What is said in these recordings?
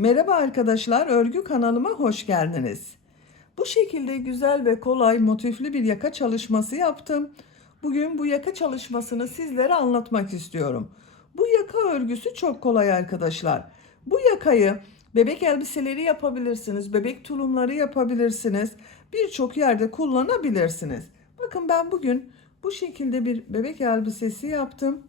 Merhaba arkadaşlar, örgü kanalıma hoş geldiniz. Bu şekilde güzel ve kolay motifli bir yaka çalışması yaptım. Bugün bu yaka çalışmasını sizlere anlatmak istiyorum. Bu yaka örgüsü çok kolay arkadaşlar. Bu yakayı bebek elbiseleri yapabilirsiniz, bebek tulumları yapabilirsiniz. Birçok yerde kullanabilirsiniz. Bakın ben bugün bu şekilde bir bebek elbisesi yaptım.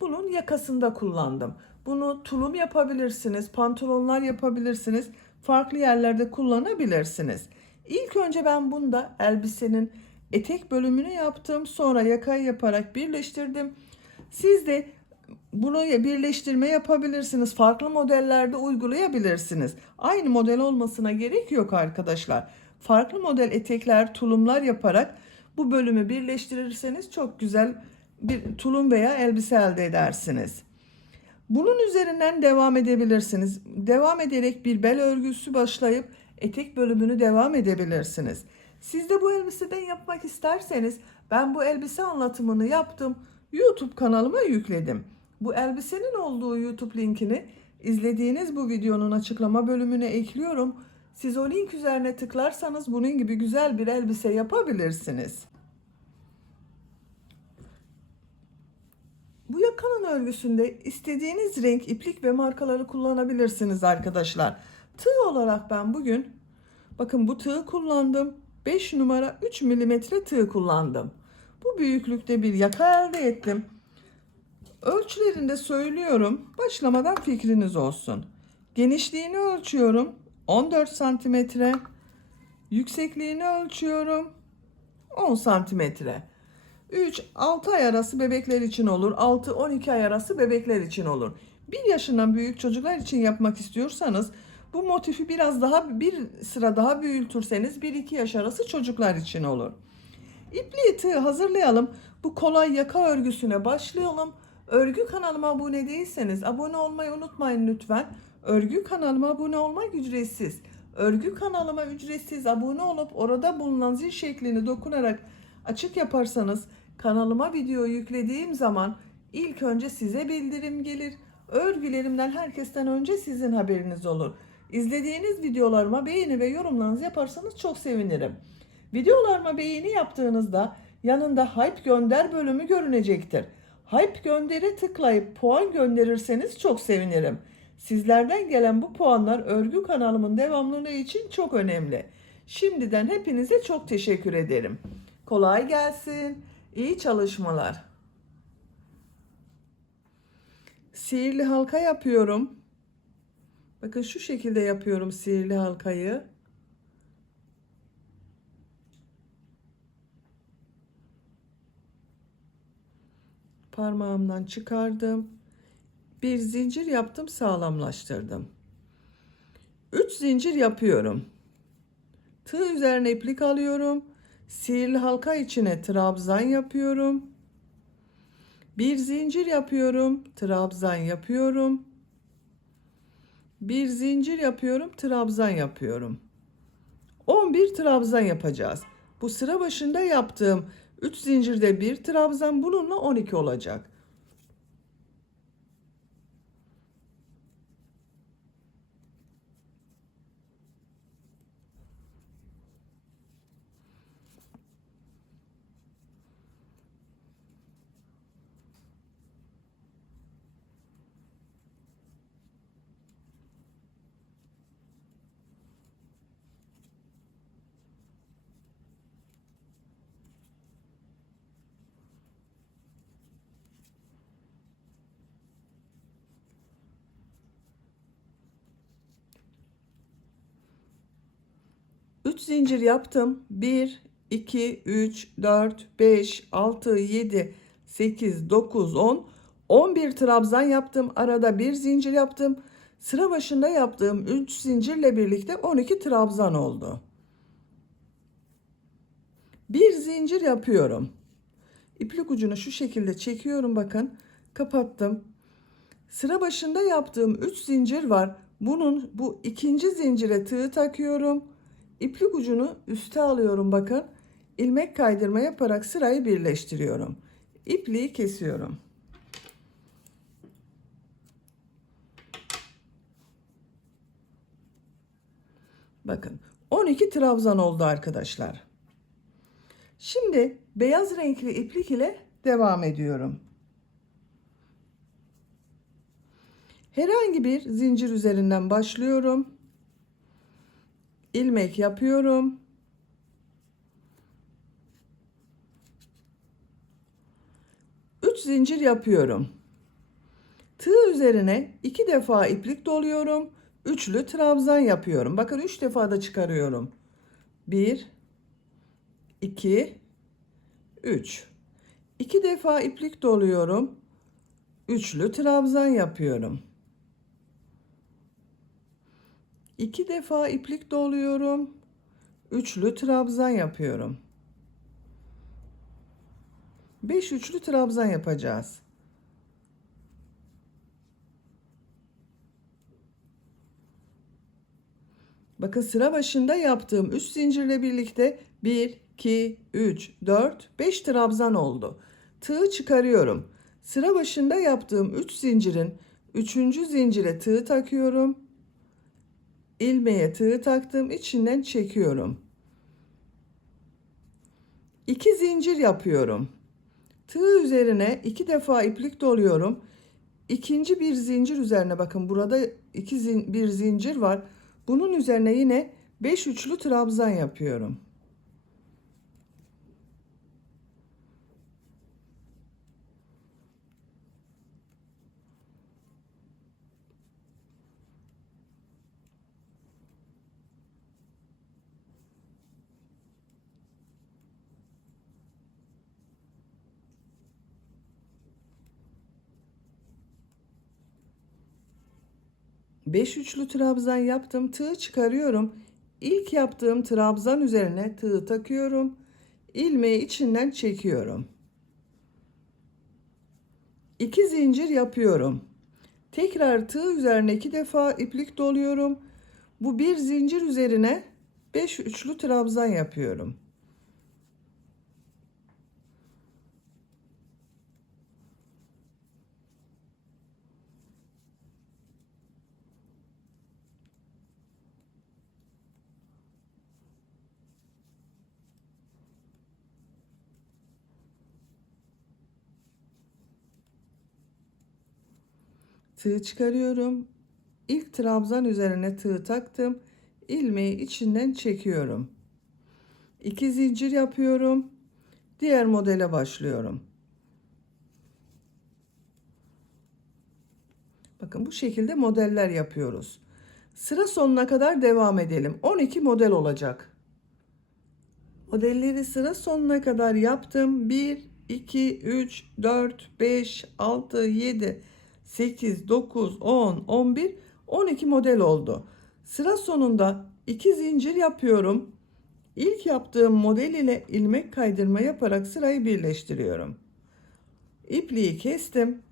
Bunun yakasında kullandım. Bunu tulum yapabilirsiniz, pantolonlar yapabilirsiniz. Farklı yerlerde kullanabilirsiniz. İlk önce ben bunda elbisenin etek bölümünü yaptım. Sonra yakayı yaparak birleştirdim. Siz de bunu birleştirme yapabilirsiniz. Farklı modellerde uygulayabilirsiniz. Aynı model olmasına gerek yok arkadaşlar. Farklı model etekler, tulumlar yaparak bu bölümü birleştirirseniz çok güzel bir tulum veya elbise elde edersiniz. Bunun üzerinden devam edebilirsiniz. Devam ederek bir bel örgüsü başlayıp etek bölümünü devam edebilirsiniz. Siz de bu elbiseden yapmak isterseniz ben bu elbise anlatımını yaptım. YouTube kanalıma yükledim. Bu elbisenin olduğu YouTube linkini izlediğiniz bu videonun açıklama bölümüne ekliyorum. Siz o link üzerine tıklarsanız bunun gibi güzel bir elbise yapabilirsiniz. Bu yakanın örgüsünde istediğiniz renk, iplik ve markaları kullanabilirsiniz arkadaşlar. Tığ olarak ben bugün bakın bu tığı kullandım. 5 numara 3 milimetre tığ kullandım. Bu büyüklükte bir yaka elde ettim. Ölçülerini de söylüyorum. Başlamadan fikriniz olsun. Genişliğini ölçüyorum. 14 santimetre. Yüksekliğini ölçüyorum. 10 santimetre. 3-6 ay arası bebekler için olur. 6-12 ay arası bebekler için olur. 1 yaşından büyük çocuklar için yapmak istiyorsanız bu motifi biraz daha bir sıra daha büyütürseniz 1-2 yaş arası çocuklar için olur. İpliği tığ hazırlayalım. Bu kolay yaka örgüsüne başlayalım. Örgü kanalıma abone değilseniz abone olmayı unutmayın lütfen. Örgü kanalıma abone olmak ücretsiz. Örgü kanalıma ücretsiz abone olup orada bulunan zil şeklini dokunarak açık yaparsanız kanalıma video yüklediğim zaman ilk önce size bildirim gelir. Örgülerimden herkesten önce sizin haberiniz olur. İzlediğiniz videolarıma beğeni ve yorumlarınızı yaparsanız çok sevinirim. Videolarıma beğeni yaptığınızda yanında Hype gönder bölümü görünecektir. Hype gönderi tıklayıp puan gönderirseniz çok sevinirim. Sizlerden gelen bu puanlar örgü kanalımın devamlılığı için çok önemli. Şimdiden hepinize çok teşekkür ederim. Kolay gelsin. İyi çalışmalar. Sihirli halka yapıyorum. Bakın şu şekilde yapıyorum sihirli halkayı. Parmağımdan çıkardım. Bir zincir yaptım, sağlamlaştırdım. 3 zincir yapıyorum. Tığ üzerine iplik alıyorum. Sihirli halka içine trabzan yapıyorum. Bir zincir yapıyorum, trabzan yapıyorum. Bir zincir yapıyorum, trabzan yapıyorum. 11 trabzan yapacağız. Bu sıra başında yaptığım 3 zincirde bir trabzan bununla 12 olacak. Üç zincir yaptım. 1, 2, 3, 4, 5, 6, 7, 8, 9, 10. 11 trabzan yaptım. Arada bir zincir yaptım. Sıra başında yaptığım 3 zincirle birlikte 12 trabzan oldu. Bir zincir yapıyorum. İplik ucunu şu şekilde çekiyorum bakın. Kapattım. Sıra başında yaptığım 3 zincir var. Bunun bu ikinci zincire tığ takıyorum. İplik ucunu üste alıyorum bakın. ilmek kaydırma yaparak sırayı birleştiriyorum. İpliği kesiyorum. Bakın 12 trabzan oldu arkadaşlar. Şimdi beyaz renkli iplik ile devam ediyorum. Herhangi bir zincir üzerinden başlıyorum. İlmek yapıyorum. Üç zincir yapıyorum. Tığ üzerine iki defa iplik doluyorum. Üçlü trabzan yapıyorum. Bakın üç defa da çıkarıyorum. Bir, iki, üç. İki defa iplik doluyorum. Üçlü trabzan yapıyorum. İki defa iplik doluyorum. Üçlü trabzan yapıyorum. Beş üçlü trabzan yapacağız. Bakın sıra başında yaptığım üst zincirle birlikte 1, 2, 3, 4, 5 trabzan oldu. Tığı çıkarıyorum. Sıra başında yaptığım 3 zincirin 3. zincire tığ takıyorum. İlmeğe tığ taktım, içinden çekiyorum. 2 zincir yapıyorum. Tığ üzerine 2 defa iplik doluyorum. İkinci bir zincir üzerine bakın burada iki zin, bir zincir var. Bunun üzerine yine 5 üçlü trabzan yapıyorum. Beş üçlü trabzan yaptım. Tığ çıkarıyorum. İlk yaptığım trabzan üzerine tığ takıyorum. ilmeği içinden çekiyorum. İki zincir yapıyorum. Tekrar tığ üzerine iki defa iplik doluyorum. Bu bir zincir üzerine 5 üçlü trabzan yapıyorum. Tığ çıkarıyorum. İlk trabzan üzerine tığ taktım. ilmeği içinden çekiyorum. İki zincir yapıyorum. Diğer modele başlıyorum. Bakın bu şekilde modeller yapıyoruz. Sıra sonuna kadar devam edelim. 12 model olacak. Modelleri sıra sonuna kadar yaptım. 1, 2, 3, 4, 5, 6, 7, 8, 9, 10, 11, 12 model oldu. Sıra sonunda 2 zincir yapıyorum. İlk yaptığım model ile ilmek kaydırma yaparak sırayı birleştiriyorum. İpliği kestim.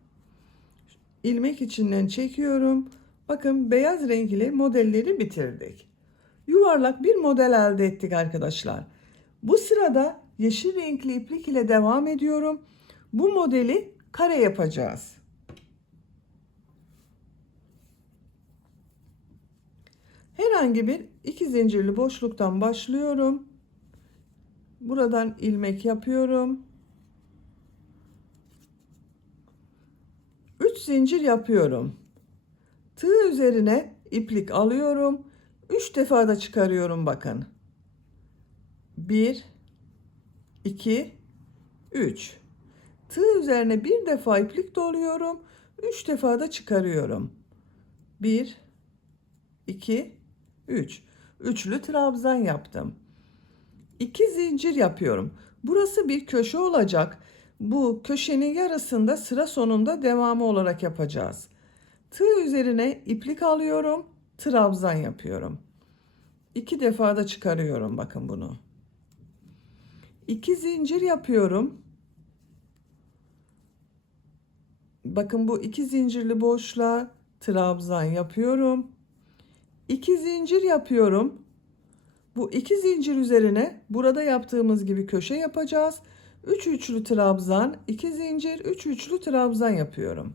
İlmek içinden çekiyorum. Bakın beyaz renk ile modelleri bitirdik. Yuvarlak bir model elde ettik arkadaşlar. Bu sırada yeşil renkli iplik ile devam ediyorum. Bu modeli kare yapacağız. Herhangi bir iki zincirli boşluktan başlıyorum. Buradan ilmek yapıyorum. 3 zincir yapıyorum. Tığ üzerine iplik alıyorum. 3 defa da çıkarıyorum bakın. 1 2 3 Tığ üzerine bir defa iplik doluyorum. 3 defa da çıkarıyorum. 1 2 3. Üçlü trabzan yaptım. 2 zincir yapıyorum. Burası bir köşe olacak. Bu köşenin yarısında sıra sonunda devamı olarak yapacağız. Tığ üzerine iplik alıyorum. Trabzan yapıyorum. İki defa da çıkarıyorum bakın bunu. 2 zincir yapıyorum. Bakın bu iki zincirli boşluğa trabzan yapıyorum. 2 zincir yapıyorum. Bu iki zincir üzerine burada yaptığımız gibi köşe yapacağız. 3 üçlü trabzan, 2 zincir, 3 üçlü trabzan yapıyorum.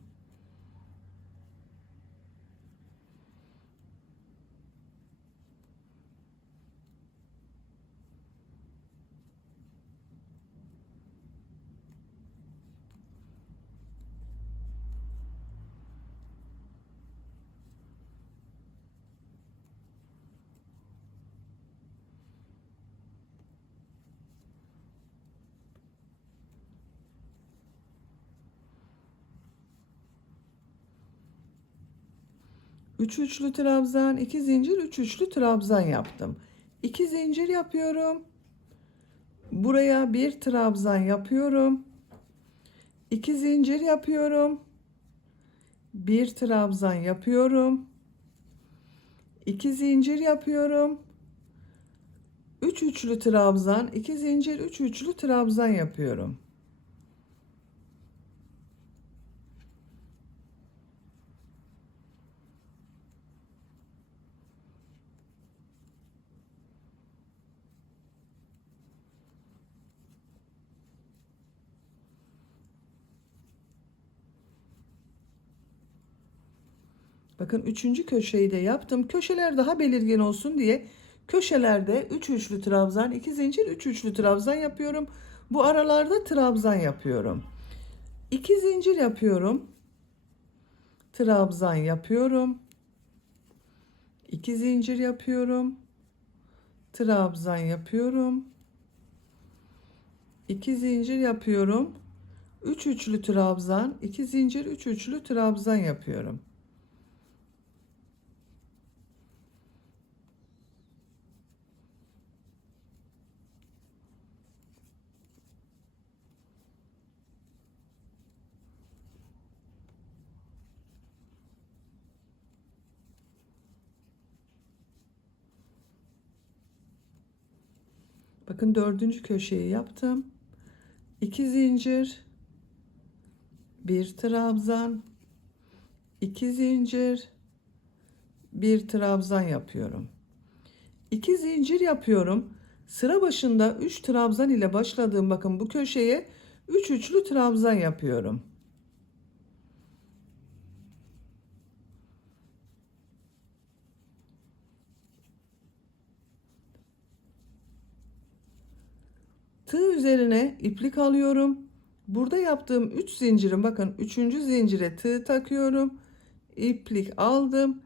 3 üçlü trabzan, 2 zincir, 3 üçlü trabzan yaptım. 2 zincir yapıyorum. Buraya bir trabzan yapıyorum. 2 zincir yapıyorum. Bir trabzan yapıyorum. 2 zincir yapıyorum. 3 üçlü trabzan, 2 zincir, 3 üçlü trabzan yapıyorum. Bakın üçüncü köşeyi de yaptım. Köşeler daha belirgin olsun diye köşelerde 3 üçlü trabzan, 2 zincir, 3 üçlü trabzan yapıyorum. Bu aralarda trabzan yapıyorum. 2 zincir yapıyorum. Trabzan yapıyorum. 2 zincir yapıyorum. Trabzan yapıyorum. 2 zincir yapıyorum. 3 üçlü trabzan, 2 zincir, 3 üçlü trabzan yapıyorum. Bakın dördüncü köşeyi yaptım. 2 zincir, bir trabzan, 2 zincir, bir trabzan yapıyorum. 2 zincir yapıyorum. Sıra başında 3 trabzan ile başladığım bakın bu köşeye 3 üçlü trabzan yapıyorum. Tığ üzerine iplik alıyorum. Burada yaptığım 3 zincirin bakın 3. zincire tığ takıyorum. İplik aldım.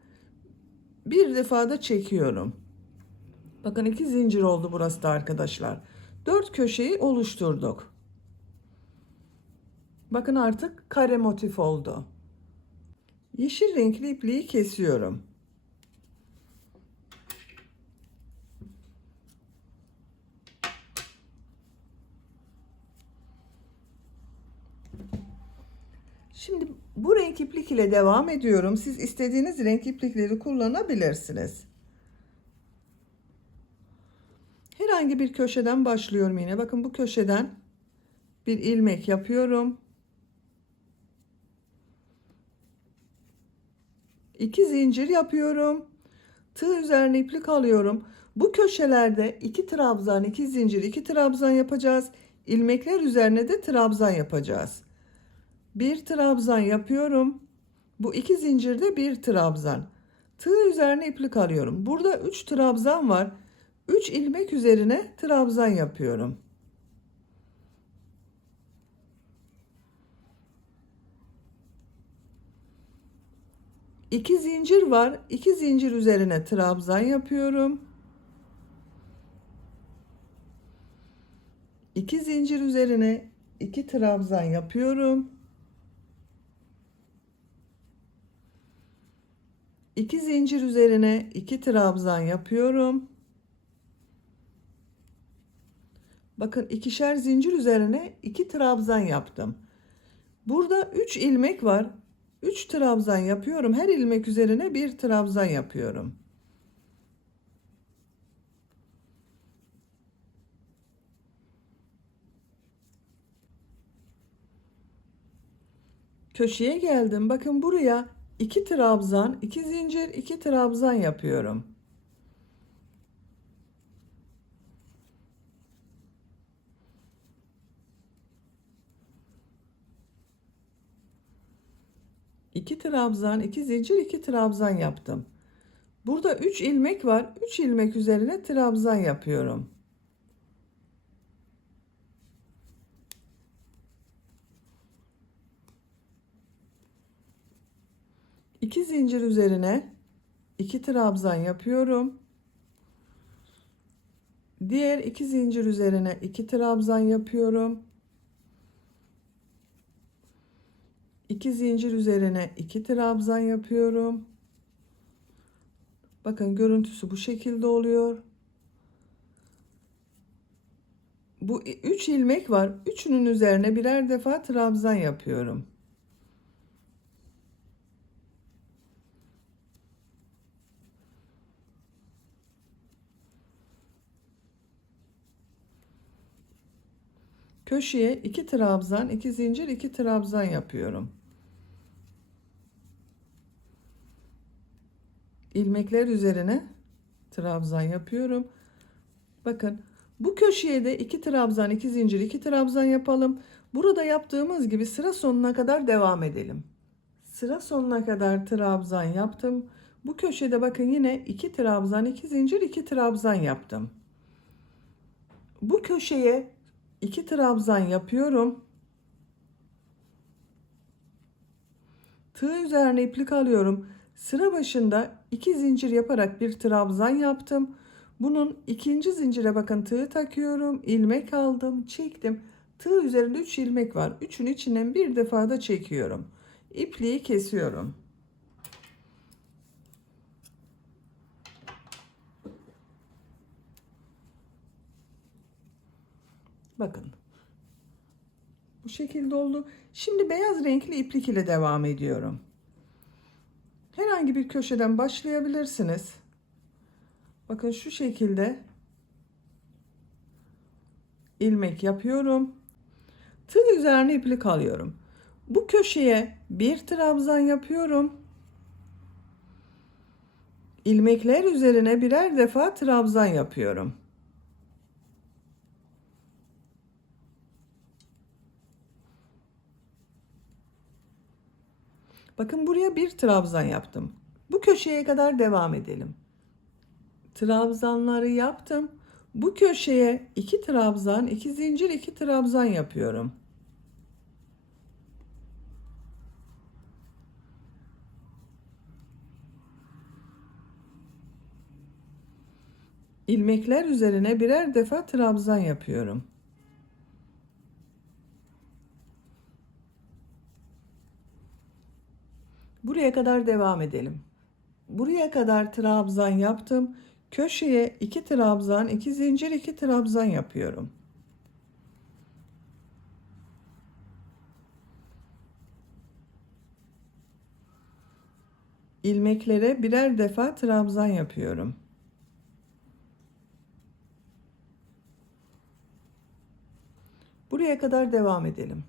Bir defa da çekiyorum. Bakın iki zincir oldu burası da arkadaşlar. 4 köşeyi oluşturduk. Bakın artık kare motif oldu. Yeşil renkli ipliği kesiyorum. Şimdi bu renk ile devam ediyorum. Siz istediğiniz renk iplikleri kullanabilirsiniz. Herhangi bir köşeden başlıyorum yine. Bakın bu köşeden bir ilmek yapıyorum. İki zincir yapıyorum. Tığ üzerine iplik alıyorum. Bu köşelerde iki trabzan, iki zincir, iki trabzan yapacağız. İlmekler üzerine de trabzan yapacağız bir trabzan yapıyorum. Bu iki zincirde bir trabzan. Tığ üzerine iplik alıyorum. Burada 3 trabzan var. 3 ilmek üzerine trabzan yapıyorum. İki zincir var. İki zincir üzerine trabzan yapıyorum. İki zincir üzerine iki trabzan yapıyorum. 2 zincir üzerine 2 trabzan yapıyorum. Bakın ikişer zincir üzerine 2 trabzan yaptım. Burada 3 ilmek var. 3 trabzan yapıyorum. Her ilmek üzerine bir trabzan yapıyorum. Köşeye geldim. Bakın buraya 2 trabzan, 2 zincir, 2 trabzan yapıyorum. İki trabzan, iki zincir, iki trabzan yaptım. Burada 3 ilmek var. 3 ilmek üzerine trabzan yapıyorum. 2 zincir üzerine 2 trabzan yapıyorum. Diğer 2 zincir üzerine 2 trabzan yapıyorum. 2 zincir üzerine 2 trabzan yapıyorum. Bakın görüntüsü bu şekilde oluyor. Bu 3 ilmek var. Üçünün üzerine birer defa trabzan yapıyorum. Köşeye 2 trabzan, 2 zincir, 2 trabzan yapıyorum. ilmekler üzerine trabzan yapıyorum. Bakın bu köşeye de 2 trabzan, 2 zincir, 2 trabzan yapalım. Burada yaptığımız gibi sıra sonuna kadar devam edelim. Sıra sonuna kadar trabzan yaptım. Bu köşede bakın yine 2 trabzan, 2 zincir, 2 trabzan yaptım. Bu köşeye 2 trabzan yapıyorum. Tığ üzerine iplik alıyorum. Sıra başında 2 zincir yaparak bir trabzan yaptım. Bunun ikinci zincire bakın tığ takıyorum. ilmek aldım, çektim. Tığ üzerinde 3 ilmek var. Üçün içinden bir defa da çekiyorum. İpliği kesiyorum. Bakın. Bu şekilde oldu. Şimdi beyaz renkli iplik ile devam ediyorum. Herhangi bir köşeden başlayabilirsiniz. Bakın şu şekilde ilmek yapıyorum. Tığ üzerine iplik alıyorum. Bu köşeye bir trabzan yapıyorum. İlmekler üzerine birer defa trabzan yapıyorum. Bakın buraya bir trabzan yaptım. Bu köşeye kadar devam edelim. Trabzanları yaptım. Bu köşeye iki trabzan, iki zincir, iki trabzan yapıyorum. ilmekler üzerine birer defa trabzan yapıyorum. Buraya kadar devam edelim. Buraya kadar trabzan yaptım. Köşeye 2 trabzan, 2 zincir, 2 trabzan yapıyorum. ilmeklere birer defa trabzan yapıyorum. Buraya kadar devam edelim.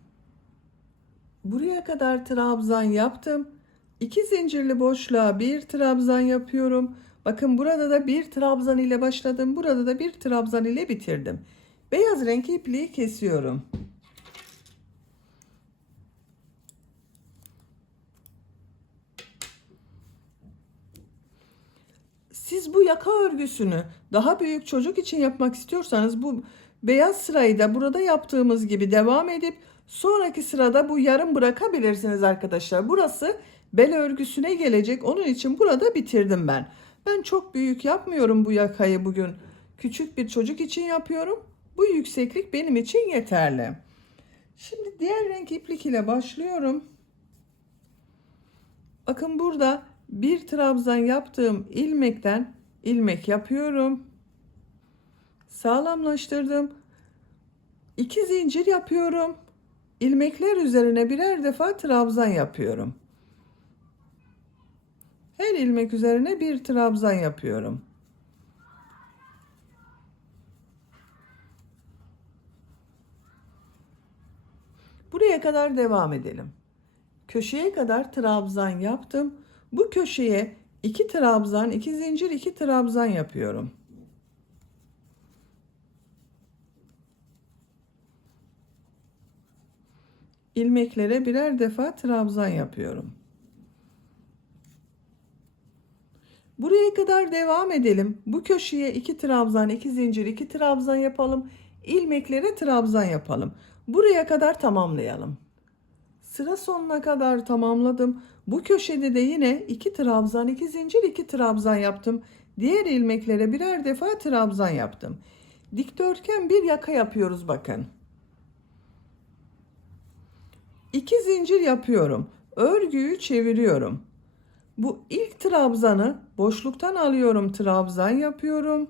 Buraya kadar trabzan yaptım. 2 zincirli boşluğa bir trabzan yapıyorum. Bakın burada da bir trabzan ile başladım. Burada da bir trabzan ile bitirdim. Beyaz renk ipliği kesiyorum. Siz bu yaka örgüsünü daha büyük çocuk için yapmak istiyorsanız bu beyaz sırayı da burada yaptığımız gibi devam edip sonraki sırada bu yarım bırakabilirsiniz arkadaşlar. Burası bel örgüsüne gelecek. Onun için burada bitirdim ben. Ben çok büyük yapmıyorum bu yakayı bugün. Küçük bir çocuk için yapıyorum. Bu yükseklik benim için yeterli. Şimdi diğer renk iplik ile başlıyorum. Bakın burada bir trabzan yaptığım ilmekten ilmek yapıyorum. Sağlamlaştırdım. İki zincir yapıyorum. İlmekler üzerine birer defa trabzan yapıyorum. Her ilmek üzerine bir trabzan yapıyorum. Buraya kadar devam edelim. Köşeye kadar trabzan yaptım. Bu köşeye 2 trabzan, 2 zincir, 2 trabzan yapıyorum. ilmeklere birer defa trabzan yapıyorum. Buraya kadar devam edelim. Bu köşeye 2 trabzan, 2 zincir, 2 trabzan yapalım. İlmeklere trabzan yapalım. Buraya kadar tamamlayalım. Sıra sonuna kadar tamamladım. Bu köşede de yine 2 trabzan, 2 zincir, 2 trabzan yaptım. Diğer ilmeklere birer defa trabzan yaptım. Dikdörtgen bir yaka yapıyoruz bakın. 2 zincir yapıyorum. Örgüyü çeviriyorum. Bu ilk trabzanı boşluktan alıyorum, trabzan yapıyorum.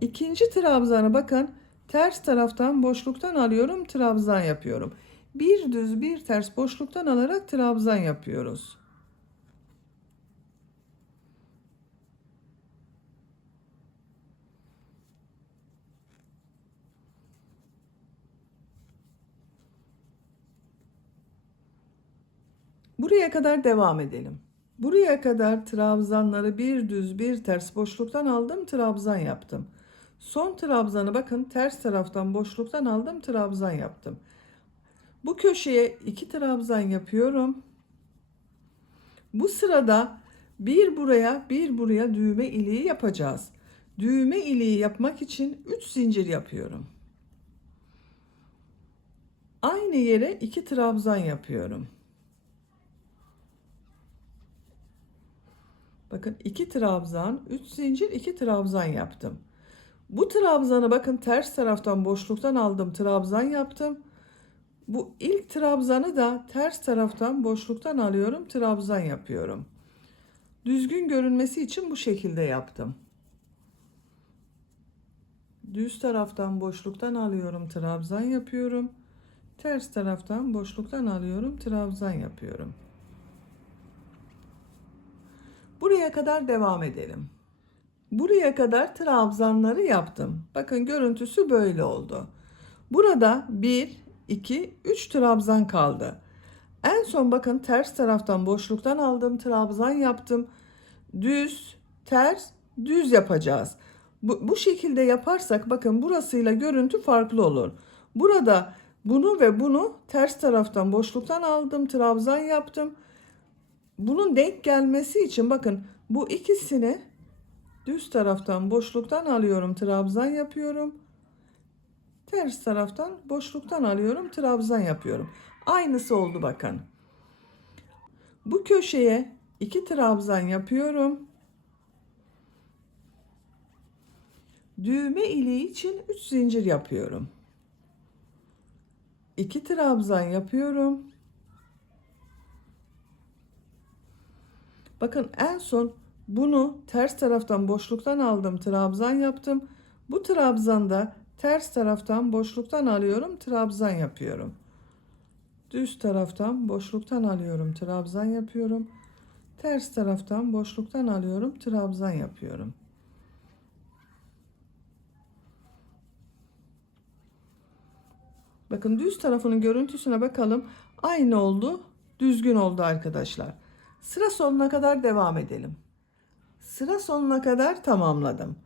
İkinci trabzanı bakın ters taraftan boşluktan alıyorum, trabzan yapıyorum. Bir düz bir ters boşluktan alarak trabzan yapıyoruz. Buraya kadar devam edelim. Buraya kadar trabzanları bir düz bir ters boşluktan aldım, trabzan yaptım. Son trabzanı bakın ters taraftan boşluktan aldım, trabzan yaptım. Bu köşeye iki trabzan yapıyorum. Bu sırada bir buraya bir buraya düğme iliği yapacağız. Düğme iliği yapmak için 3 zincir yapıyorum. Aynı yere iki trabzan yapıyorum. Bakın iki trabzan, 3 zincir, iki trabzan yaptım. Bu trabzanı bakın ters taraftan boşluktan aldım, trabzan yaptım. Bu ilk trabzanı da ters taraftan boşluktan alıyorum, trabzan yapıyorum. Düzgün görünmesi için bu şekilde yaptım. Düz taraftan boşluktan alıyorum, trabzan yapıyorum. Ters taraftan boşluktan alıyorum, trabzan yapıyorum. Buraya kadar devam edelim. Buraya kadar trabzanları yaptım. Bakın görüntüsü böyle oldu. Burada 1, 2, 3 trabzan kaldı. En son bakın ters taraftan boşluktan aldım trabzan yaptım. Düz, ters, düz yapacağız. Bu, bu şekilde yaparsak bakın burasıyla görüntü farklı olur. Burada bunu ve bunu ters taraftan boşluktan aldım trabzan yaptım. Bunun denk gelmesi için bakın bu ikisini düz taraftan boşluktan alıyorum trabzan yapıyorum. Ters taraftan boşluktan alıyorum trabzan yapıyorum. Aynısı oldu bakın. Bu köşeye iki trabzan yapıyorum. Düğme iliği için 3 zincir yapıyorum. 2 trabzan yapıyorum. Bakın en son bunu ters taraftan boşluktan aldım, trabzan yaptım. Bu trabzanda ters taraftan boşluktan alıyorum, trabzan yapıyorum. Düz taraftan boşluktan alıyorum, trabzan yapıyorum. Ters taraftan boşluktan alıyorum, trabzan yapıyorum. Bakın düz tarafının görüntüsüne bakalım. Aynı oldu, düzgün oldu arkadaşlar. Sıra sonuna kadar devam edelim. Sıra sonuna kadar tamamladım.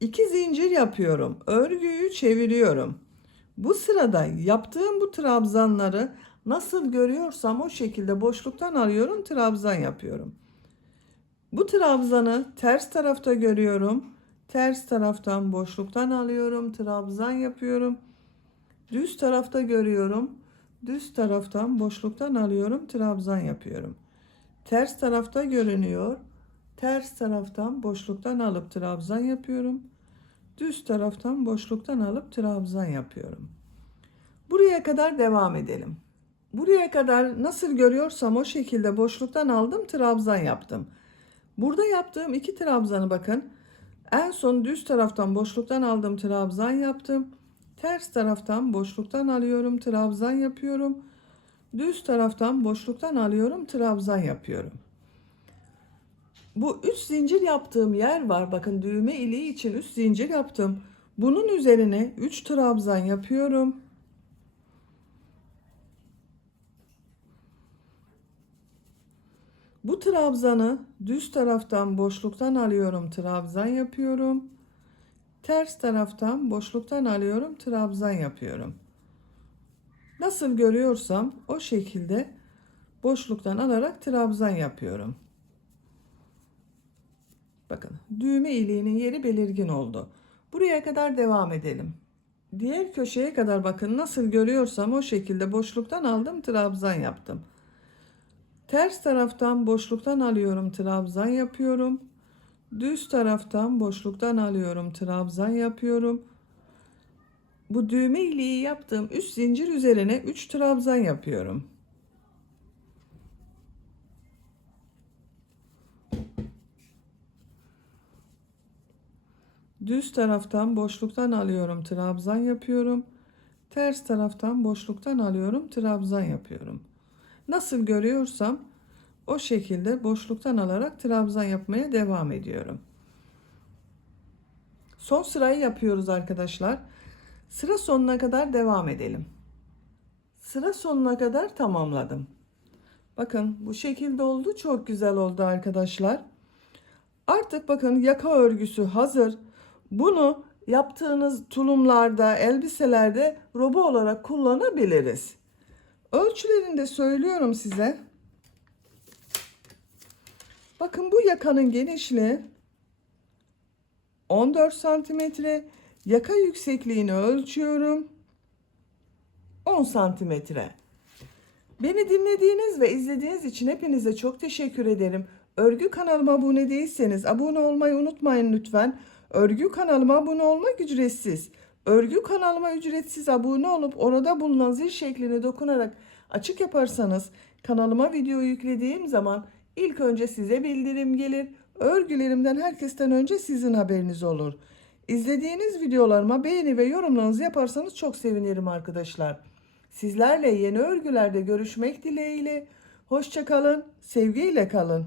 İki zincir yapıyorum. Örgüyü çeviriyorum. Bu sırada yaptığım bu trabzanları nasıl görüyorsam o şekilde boşluktan alıyorum, trabzan yapıyorum. Bu trabzanı ters tarafta görüyorum. Ters taraftan boşluktan alıyorum, trabzan yapıyorum. Düz tarafta görüyorum. Düz taraftan boşluktan alıyorum, trabzan yapıyorum. Ters tarafta görünüyor. Ters taraftan boşluktan alıp trabzan yapıyorum. Düz taraftan boşluktan alıp trabzan yapıyorum. Buraya kadar devam edelim. Buraya kadar nasıl görüyorsam o şekilde boşluktan aldım, trabzan yaptım. Burada yaptığım iki trabzanı bakın. En son düz taraftan boşluktan aldım, trabzan yaptım. Ters taraftan boşluktan alıyorum, trabzan yapıyorum. Düz taraftan boşluktan alıyorum, trabzan yapıyorum. Bu üç zincir yaptığım yer var. Bakın düğme iliği için üç zincir yaptım. Bunun üzerine 3 trabzan yapıyorum. Bu trabzanı düz taraftan boşluktan alıyorum, trabzan yapıyorum. Ters taraftan boşluktan alıyorum, trabzan yapıyorum. Nasıl görüyorsam o şekilde boşluktan alarak trabzan yapıyorum. Bakın düğme iliğinin yeri belirgin oldu. Buraya kadar devam edelim. Diğer köşeye kadar bakın nasıl görüyorsam o şekilde boşluktan aldım trabzan yaptım. Ters taraftan boşluktan alıyorum trabzan yapıyorum. Düz taraftan boşluktan alıyorum trabzan yapıyorum bu düğme iliği yaptığım üst zincir üzerine 3 trabzan yapıyorum. Düz taraftan boşluktan alıyorum, trabzan yapıyorum. Ters taraftan boşluktan alıyorum, trabzan yapıyorum. Nasıl görüyorsam o şekilde boşluktan alarak trabzan yapmaya devam ediyorum. Son sırayı yapıyoruz arkadaşlar. Sıra sonuna kadar devam edelim. Sıra sonuna kadar tamamladım. Bakın bu şekilde oldu. Çok güzel oldu arkadaşlar. Artık bakın yaka örgüsü hazır. Bunu yaptığınız tulumlarda, elbiselerde robo olarak kullanabiliriz. Ölçülerini de söylüyorum size. Bakın bu yakanın genişliği 14 santimetre. Yaka yüksekliğini ölçüyorum. 10 santimetre. Beni dinlediğiniz ve izlediğiniz için hepinize çok teşekkür ederim. Örgü kanalıma abone değilseniz abone olmayı unutmayın lütfen. Örgü kanalıma abone olmak ücretsiz. Örgü kanalıma ücretsiz abone olup orada bulunan zil şekline dokunarak açık yaparsanız kanalıma video yüklediğim zaman ilk önce size bildirim gelir. Örgülerimden herkesten önce sizin haberiniz olur. İzlediğiniz videolarıma beğeni ve yorumlarınızı yaparsanız çok sevinirim arkadaşlar. Sizlerle yeni örgülerde görüşmek dileğiyle. Hoşçakalın, sevgiyle kalın.